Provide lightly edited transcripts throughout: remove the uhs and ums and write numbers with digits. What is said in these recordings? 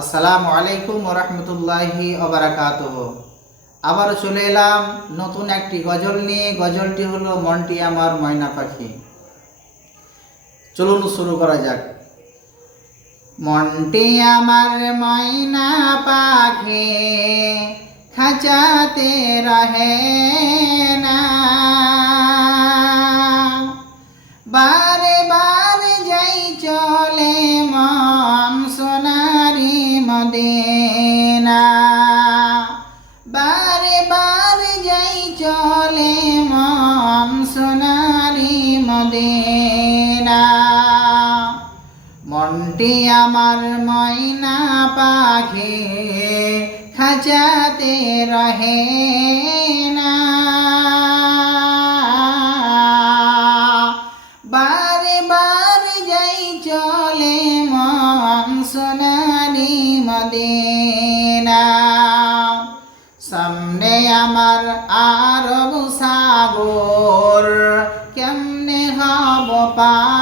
আসসালামু আলাইকুম ওয়া রাহমাতুল্লাহি ওয়া বারাকাতুহু। আবার চলে এলাম নতুন একটি গজল নিয়ে। গজলটি হলো মনটি আমার ময়না পাখি। চলুন শুরু করা যাক। মনটি আমার ময়না পাখি খাঁচাতে রহে না, বারে বারে যাই চলে মন সোনারি মদিনা, বারে বারে যাই চলে মন সোনারি মদিনা। মনটি আমার ময়না পাখি খাঁচাতে রহে না, বারে বারে যাই চলে মন সোনারি মদিনা। সামনে আমার আরব সাগর, কেমনে হব পার,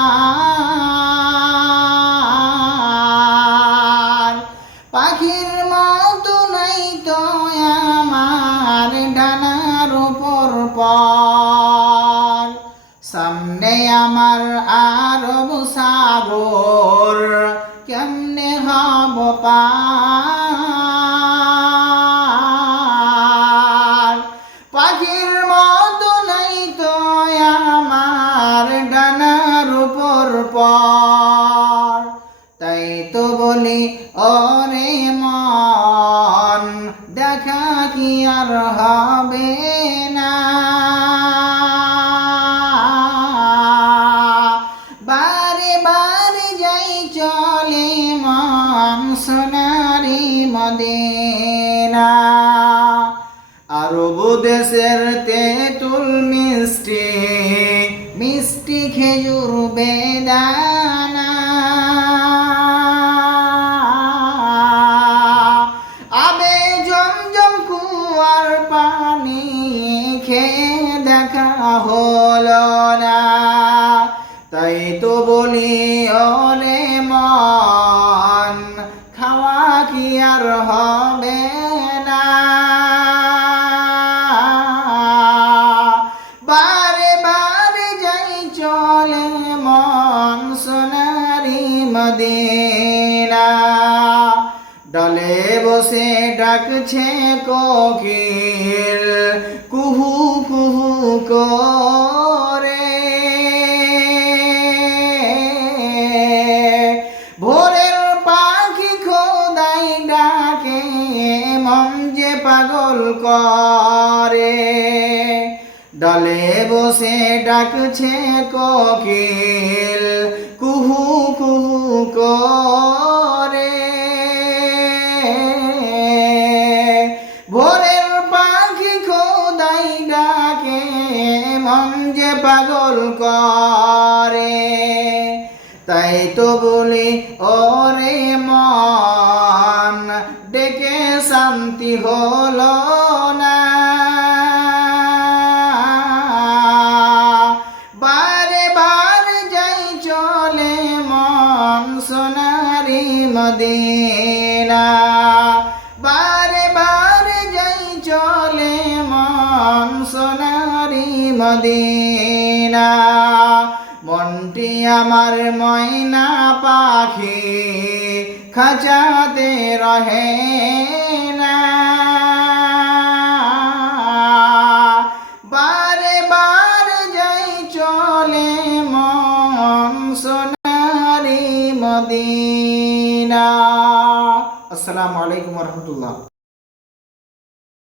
পাখির মতো নাই তো আমার ডানার উপর পর। সামনে আমার আরব সাগর, কেমনে হব পার, পাখির মতো নাই তো আমার ডানার উপর পর। তাই তো বলি ওরে মন, দেখা কি আর হবে না, বারে বারে যাই চলে মন সোনারি মদিনা। আরব দেশের তেঁতুল মিষ্টি, মিষ্টি খেজুর বেদানা, আবে জমজম কুয়ার পানি খেয়ে দেখা হলো না। তাই তো বলি ওরে মন, খাওয়া কি আর হবে না, বারে বারে যাই চলে মন সোনারি মদিনা। ডালে বসে ডাকছে কোকিল কুহু কুহু করে, ভোরের পাখি খোদাই ডাকে মন যে পাগল করে। ডালে বসে ডাকছে কোকিল কুহু কুহু করে, ভোরের পাখি খোদাই ডাকে মন যে পাগল করে। তাই তো বলি ওরে মন, ডেকে শান্তি হলো না, বারে বারে যাই চলে মন সোনারি মদিনা, বারে বারে যাই চলে মন সোনারি মদিনা। মনটি আমার ময়না পাখি খাঁচাতে রহে না, বারে বারে যাই চলে মন সোনারি মদিনা। আসসালামু আলাইকুম ওয়া রাহমাতুল্লাহ।